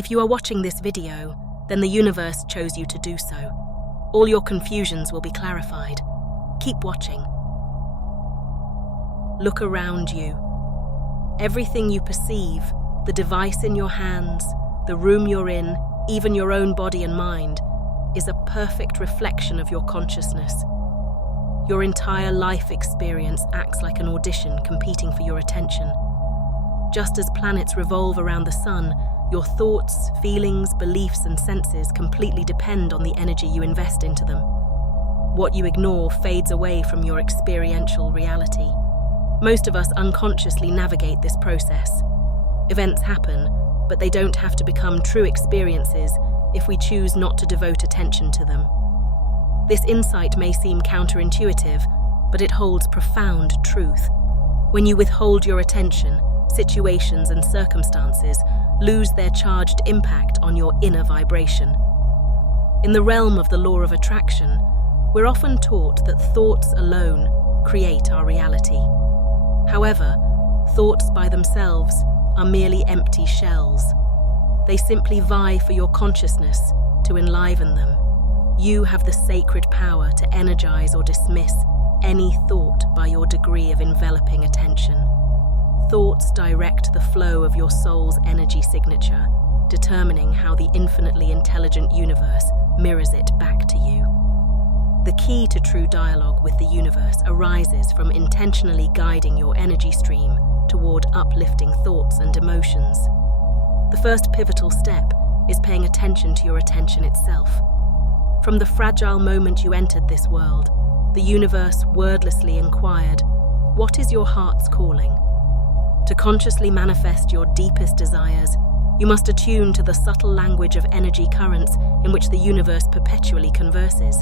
If you are watching this video, then the universe chose you to do so. All your confusions will be clarified. Keep watching. Look around you. Everything you perceive, the device in your hands, the room you're in, even your own body and mind, is a perfect reflection of your consciousness. Your entire life experience acts like an audition competing for your attention. Just as planets revolve around the sun, your thoughts, feelings, beliefs, and senses completely depend on the energy you invest into them. What you ignore fades away from your experiential reality. Most of us unconsciously navigate this process. Events happen, but they don't have to become true experiences if we choose not to devote attention to them. This insight may seem counterintuitive, but it holds profound truth. When you withhold your attention, situations and circumstances lose their charged impact on your inner vibration. In the realm of the law of attraction, we're often taught that thoughts alone create our reality. However, thoughts by themselves are merely empty shells. They simply vie for your consciousness to enliven them. You have the sacred power to energize or dismiss any thought by your degree of enveloping attention. Thoughts direct the flow of your soul's energy signature, determining how the infinitely intelligent universe mirrors it back to you. The key to true dialogue with the universe arises from intentionally guiding your energy stream toward uplifting thoughts and emotions. The first pivotal step is paying attention to your attention itself. From the fragile moment you entered this world, the universe wordlessly inquired, "What is your heart's calling?" To consciously manifest your deepest desires, you must attune to the subtle language of energy currents in which the universe perpetually converses.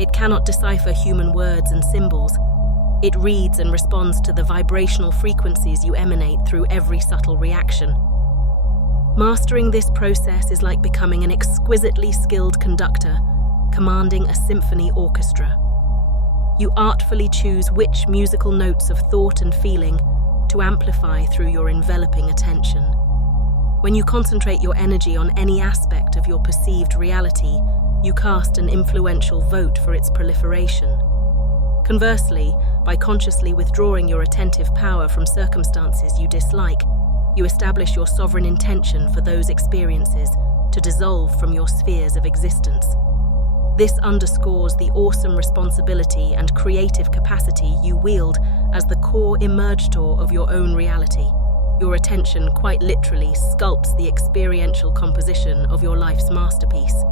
It cannot decipher human words and symbols. It reads and responds to the vibrational frequencies you emanate through every subtle reaction. Mastering this process is like becoming an exquisitely skilled conductor, commanding a symphony orchestra. You artfully choose which musical notes of thought and feeling to amplify through your enveloping attention. When you concentrate your energy on any aspect of your perceived reality, you cast an influential vote for its proliferation. Conversely, by consciously withdrawing your attentive power from circumstances you dislike, you establish your sovereign intention for those experiences to dissolve from your spheres of existence. This underscores the awesome responsibility and creative capacity you wield as the core emergtor of your own reality. Your attention quite literally sculpts the experiential composition of your life's masterpiece.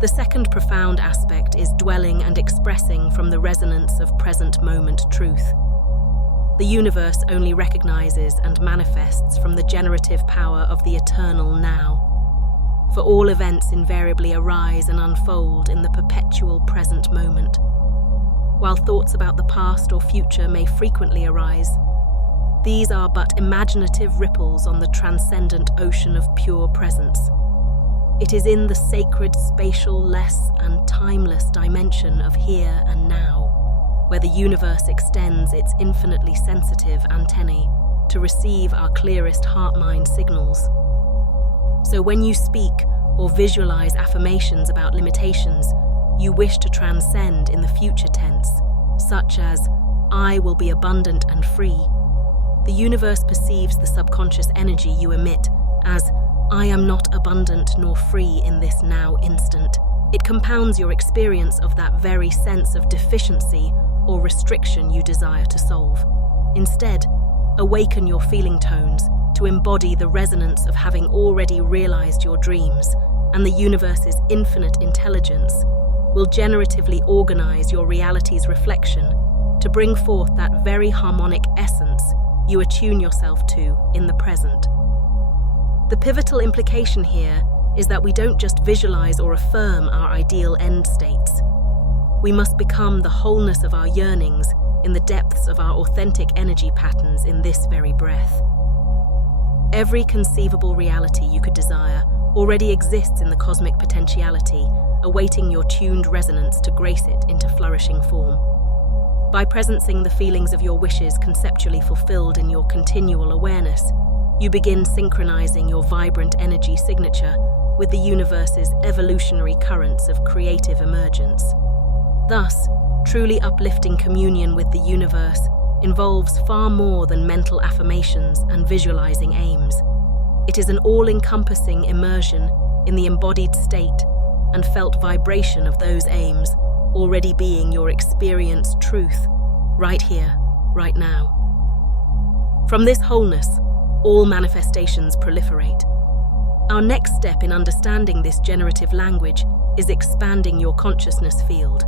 The second profound aspect is dwelling and expressing from the resonance of present moment truth. The universe only recognizes and manifests from the generative power of the eternal now. For all events invariably arise and unfold in the perpetual present moment. While thoughts about the past or future may frequently arise, these are but imaginative ripples on the transcendent ocean of pure presence. It is in the sacred, spatial-less and timeless dimension of here and now, where the universe extends its infinitely sensitive antennae to receive our clearest heart-mind signals. So when you speak or visualize affirmations about limitations you wish to transcend in the future tense, such as, "I will be abundant and free," the universe perceives the subconscious energy you emit as, "I am not abundant nor free in this now instant." It compounds your experience of that very sense of deficiency or restriction you desire to solve. Instead, awaken your feeling tones to embody the resonance of having already realized your dreams, and the universe's infinite intelligence will generatively organize your reality's reflection to bring forth that very harmonic essence you attune yourself to in the present. The pivotal implication here is that we don't just visualize or affirm our ideal end states. We must become the wholeness of our yearnings in the depths of our authentic energy patterns in this very breath. Every conceivable reality you could desire already exists in the cosmic potentiality, awaiting your tuned resonance to grace it into flourishing form. By presencing the feelings of your wishes conceptually fulfilled in your continual awareness, you begin synchronizing your vibrant energy signature with the universe's evolutionary currents of creative emergence. Thus, truly uplifting communion with the universe involves far more than mental affirmations and visualizing aims. It is an all-encompassing immersion in the embodied state and felt vibration of those aims already being your experienced truth, right here, right now. From this wholeness, all manifestations proliferate. Our next step in understanding this generative language is expanding your consciousness field.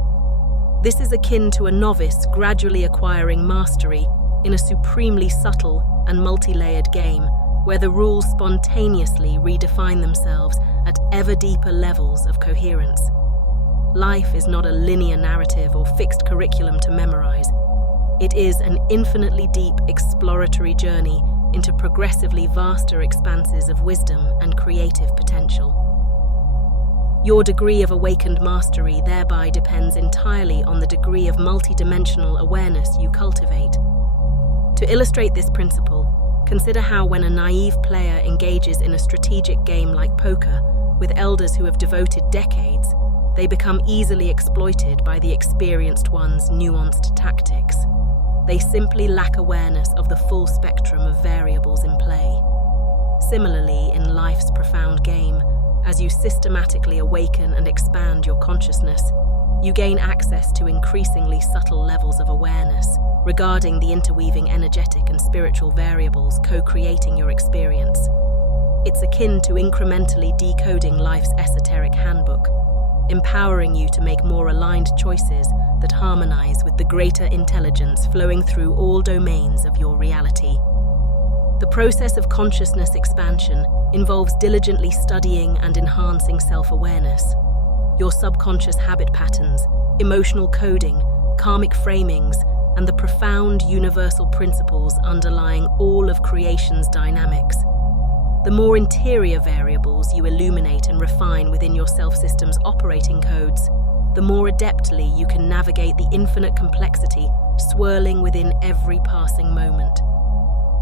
This is akin to a novice gradually acquiring mastery in a supremely subtle and multi-layered game where the rules spontaneously redefine themselves at ever deeper levels of coherence. Life is not a linear narrative or fixed curriculum to memorize. It is an infinitely deep exploratory journey into progressively vaster expanses of wisdom and creative potential. Your degree of awakened mastery thereby depends entirely on the degree of multidimensional awareness you cultivate. To illustrate this principle, consider how when a naive player engages in a strategic game like poker with elders who have devoted decades, they become easily exploited by the experienced one's nuanced tactics. They simply lack awareness of the full spectrum of variables in play. Similarly, in life's profound game, as you systematically awaken and expand your consciousness, you gain access to increasingly subtle levels of awareness regarding the interweaving energetic and spiritual variables co-creating your experience. It's akin to incrementally decoding life's esoteric handbook, empowering you to make more aligned choices that harmonize with the greater intelligence flowing through all domains of your reality. The process of consciousness expansion involves diligently studying and enhancing self-awareness. Your subconscious habit patterns, emotional coding, karmic framings, and the profound universal principles underlying all of creation's dynamics. The more interior variables you illuminate and refine within your self-system's operating codes, the more adeptly you can navigate the infinite complexity swirling within every passing moment.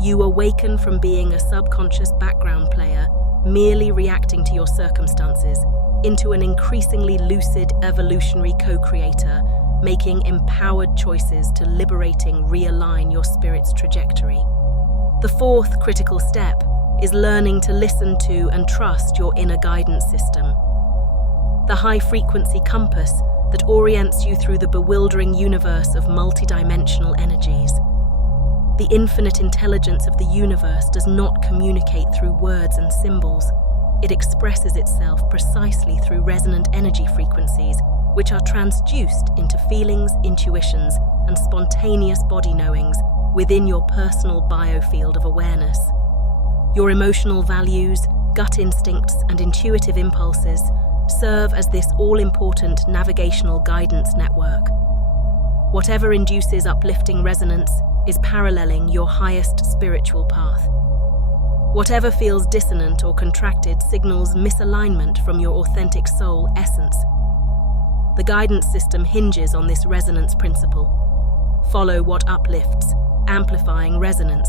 You awaken from being a subconscious background player, merely reacting to your circumstances, into an increasingly lucid evolutionary co-creator, making empowered choices to liberating realign your spirit's trajectory. The fourth critical step is learning to listen to and trust your inner guidance system. The high-frequency compass that orients you through the bewildering universe of multidimensional energies. The infinite intelligence of the universe does not communicate through words and symbols. It expresses itself precisely through resonant energy frequencies, which are transduced into feelings, intuitions, and spontaneous body knowings within your personal biofield of awareness. Your emotional values, gut instincts, and intuitive impulses serve as this all-important navigational guidance network. Whatever induces uplifting resonance is paralleling your highest spiritual path. Whatever feels dissonant or contracted signals misalignment from your authentic soul essence. The guidance system hinges on this resonance principle. Follow what uplifts, amplifying resonance.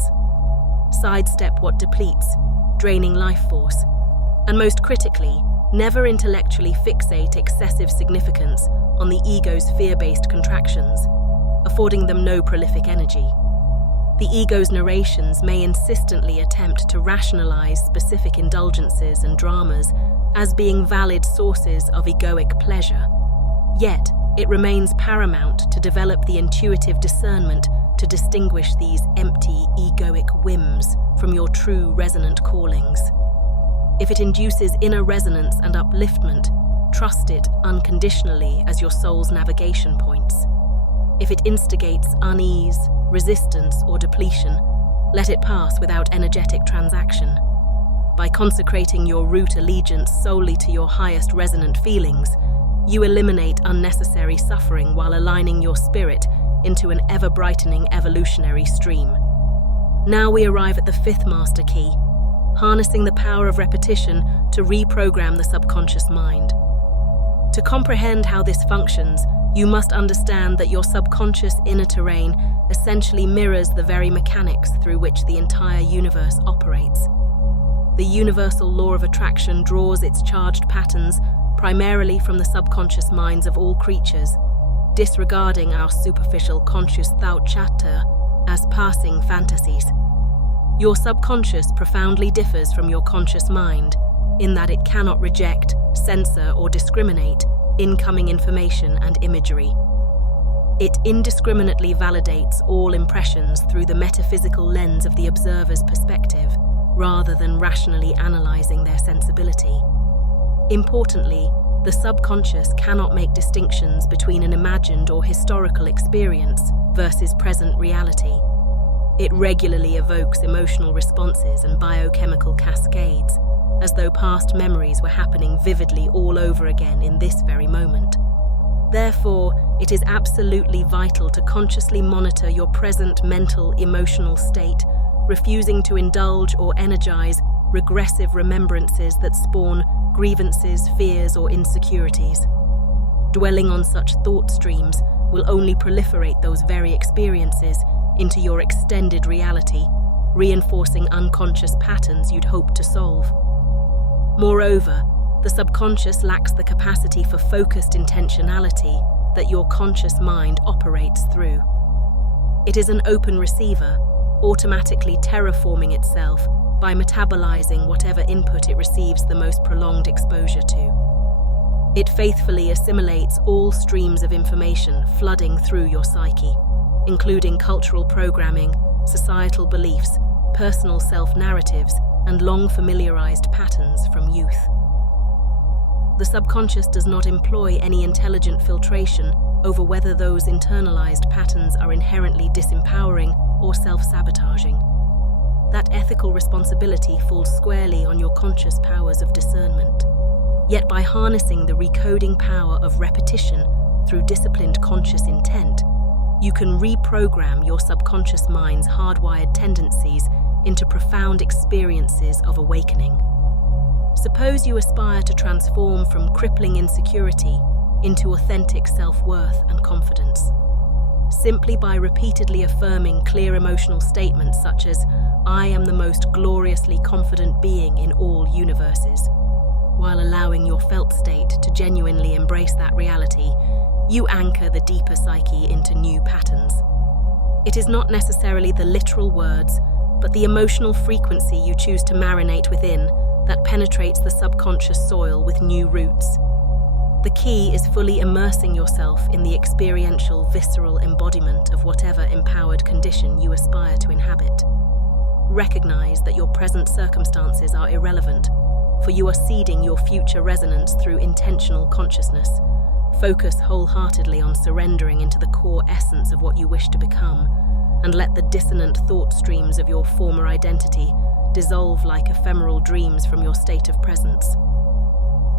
Sidestep what depletes, draining life force. And most critically, never intellectually fixate excessive significance on the ego's fear-based contractions, affording them no prolific energy. The ego's narrations may insistently attempt to rationalize specific indulgences and dramas as being valid sources of egoic pleasure. Yet, it remains paramount to develop the intuitive discernment to distinguish these empty, egoic whims from your true resonant callings. If it induces inner resonance and upliftment, trust it unconditionally as your soul's navigation points. If it instigates unease, resistance, or depletion, let it pass without energetic transaction. By consecrating your root allegiance solely to your highest resonant feelings, you eliminate unnecessary suffering while aligning your spirit into an ever-brightening evolutionary stream. Now we arrive at the fifth master key, harnessing the power of repetition to reprogram the subconscious mind. To comprehend how this functions, You must understand that your subconscious inner terrain essentially mirrors the very mechanics through which the entire universe operates. The universal law of attraction draws its charged patterns primarily from the subconscious minds of all creatures, disregarding our superficial conscious thought chatter as passing fantasies. Your subconscious profoundly differs from your conscious mind in that it cannot reject, censor, or discriminate incoming information and imagery. It indiscriminately validates all impressions through the metaphysical lens of the observer's perspective, rather than rationally analyzing their sensibility. Importantly, the subconscious cannot make distinctions between an imagined or historical experience versus present reality. It regularly evokes emotional responses and biochemical cascades, as though past memories were happening vividly all over again in this very moment. Therefore, it is absolutely vital to consciously monitor your present mental, emotional state, refusing to indulge or energize regressive remembrances that spawn grievances, fears, or insecurities. Dwelling on such thought streams will only proliferate those very experiences into your extended reality, reinforcing unconscious patterns you'd hope to solve. Moreover, the subconscious lacks the capacity for focused intentionality that your conscious mind operates through. It is an open receiver, automatically terraforming itself by metabolizing whatever input it receives the most prolonged exposure to. It faithfully assimilates all streams of information flooding through your psyche, including cultural programming, societal beliefs, personal self-narratives, and long familiarized patterns from youth. The subconscious does not employ any intelligent filtration over whether those internalized patterns are inherently disempowering or self-sabotaging. That ethical responsibility falls squarely on your conscious powers of discernment. Yet by harnessing the recoding power of repetition through disciplined conscious intent, you can reprogram your subconscious mind's hardwired tendencies into profound experiences of awakening. Suppose you aspire to transform from crippling insecurity into authentic self-worth and confidence. Simply by repeatedly affirming clear emotional statements such as, "I am the most gloriously confident being in all universes," while allowing your felt state to genuinely embrace that reality, you anchor the deeper psyche into new patterns. It is not necessarily the literal words, but the emotional frequency you choose to marinate within that penetrates the subconscious soil with new roots. The key is fully immersing yourself in the experiential, visceral embodiment of whatever empowered condition you aspire to inhabit. Recognize that your present circumstances are irrelevant, for you are seeding your future resonance through intentional consciousness. Focus wholeheartedly on surrendering into the core essence of what you wish to become, and let the dissonant thought streams of your former identity dissolve like ephemeral dreams from your state of presence.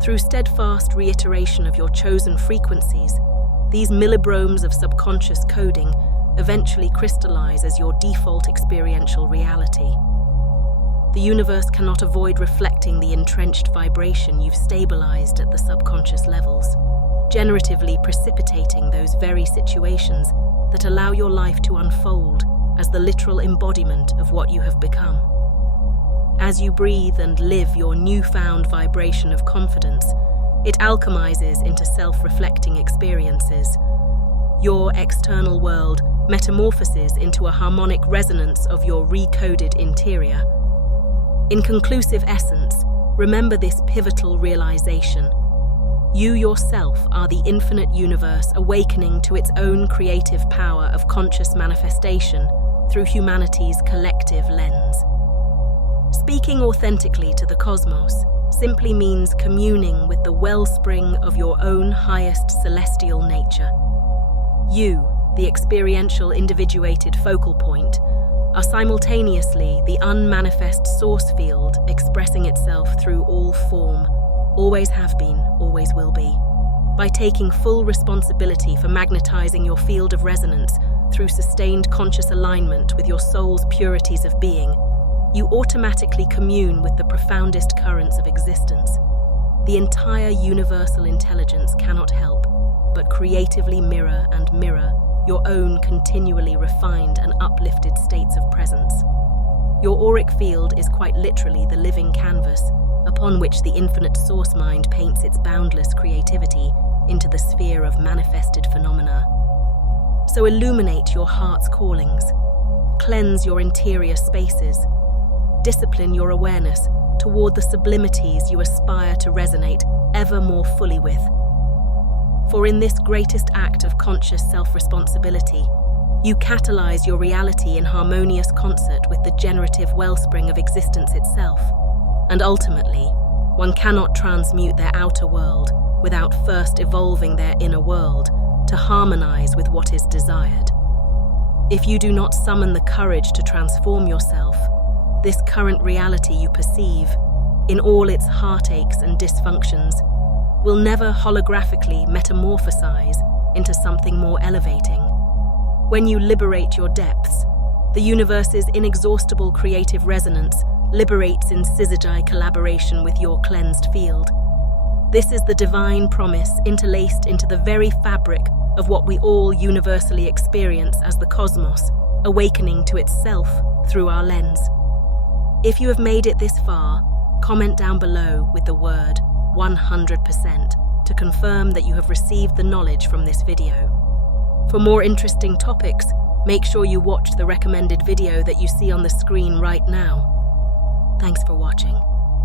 Through steadfast reiteration of your chosen frequencies, these millibromes of subconscious coding eventually crystallize as your default experiential reality. The universe cannot avoid reflecting the entrenched vibration you've stabilized at the subconscious levels, generatively precipitating those very situations that allow your life to unfold as the literal embodiment of what you have become. As you breathe and live your newfound vibration of confidence, it alchemizes into self-reflecting experiences. Your external world metamorphoses into a harmonic resonance of your recoded interior. In conclusive essence, remember this pivotal realization. You yourself are the infinite universe awakening to its own creative power of conscious manifestation through humanity's collective lens. Speaking authentically to the cosmos simply means communing with the wellspring of your own highest celestial nature. You, the experiential individuated focal point, are simultaneously the unmanifest source field expressing itself through all form, always have been, always will be. By taking full responsibility for magnetizing your field of resonance through sustained conscious alignment with your soul's purities of being, you automatically commune with the profoundest currents of existence. The entire universal intelligence cannot help but creatively mirror and mirror your own continually refined and uplifted states of presence. Your auric field is quite literally the living canvas upon which the infinite source mind paints its boundless creativity into the sphere of manifested phenomena. So illuminate your heart's callings, cleanse your interior spaces, discipline your awareness toward the sublimities you aspire to resonate ever more fully with. For in this greatest act of conscious self-responsibility, you catalyze your reality in harmonious concert with the generative wellspring of existence itself. And ultimately, one cannot transmute their outer world without first evolving their inner world to harmonize with what is desired. If you do not summon the courage to transform yourself, this current reality you perceive, in all its heartaches and dysfunctions, will never holographically metamorphosize into something more elevating. When you liberate your depths, the universe's inexhaustible creative resonance liberates in syzygy collaboration with your cleansed field. This is the divine promise interlaced into the very fabric of what we all universally experience as the cosmos, awakening to itself through our lens. If you have made it this far, comment down below with the word 100% to confirm that you have received the knowledge from this video. For more interesting topics, make sure you watch the recommended video that you see on the screen right now. Thanks for watching.